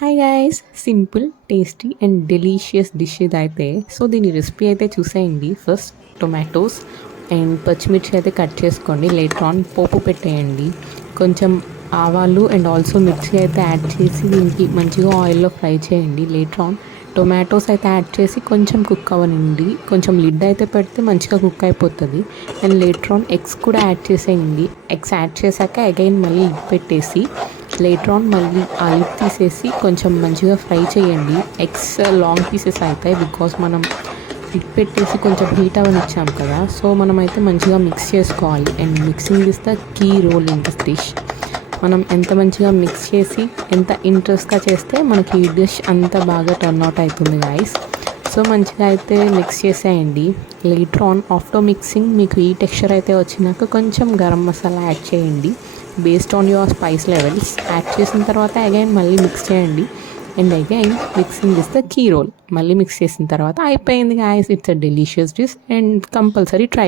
Hi guys, simple tasty and delicious dish ఇదైతే. So దీని recipe అయితే చూసేయండి. ఫస్ట్ టొమాటోస్ అండ్ పచ్చిమిర్చి అయితే కట్ చేసుకోండి. లేటర్ ఆన్ పోపు పెట్టేయండి. కొంచెం ఆవాలు అండ్ ఆల్సో మిర్చి అయితే యాడ్ చేసి దీనికి మంచిగా ఆయిల్లో ఫ్రై చేయండి. లేటర్ ఆన్ టొమాటోస్ అయితే యాడ్ చేసి కొంచెం కుక్ అవ్వనండి. కొంచెం లిడ్ అయితే పెడితే మంచిగా కుక్ అయిపోతుంది. అండ్ లేటర్ ఆన్ ఎగ్స్ కూడా యాడ్ చేసేయండి. ఎగ్స్ యాడ్ చేశాక అగైన్ మళ్ళీ లిడ్ పెట్టేసి లేటర్ ఆన్ మళ్ళీ ఆ లిడ్ తీసేసి కొంచెం మంచిగా ఫ్రై చేయండి. ఎగ్స్ లాంగ్ పీసెస్ అవుతాయి బికాస్ మనం లిడ్ పెట్టేసి కొంచెం హీట్ అవనిచ్చాం కదా. సో మనమైతే మంచిగా మిక్స్ చేసుకోవాలి. And mixing is the key role in this dish. మనం ఎంత మంచిగా మిక్స్ చేసి ఎంత ఇంట్రెస్ట్గా చేస్తే మనకి ఈ డిష్ అంత బాగా టర్న్ అవుట్ అవుతుంది గాయస్. సో మంచిగా అయితే మిక్స్ చేసేయండి. లేటర్ ఆన్ ఆఫ్టర్ మిక్సింగ్ మీకు ఈ టెక్స్చర్ అయితే వచ్చినాక కొంచెం గరం మసాలా యాడ్ చేయండి. Based on your spice levels add చేసిన తర్వాత అగైన్ మళ్ళీ మిక్స్ చేయండి. And again mixing is the key role. మళ్ళీ మిక్స్ చేసిన తర్వాత అయిపోయింది guys. It's a delicious dish and compulsory try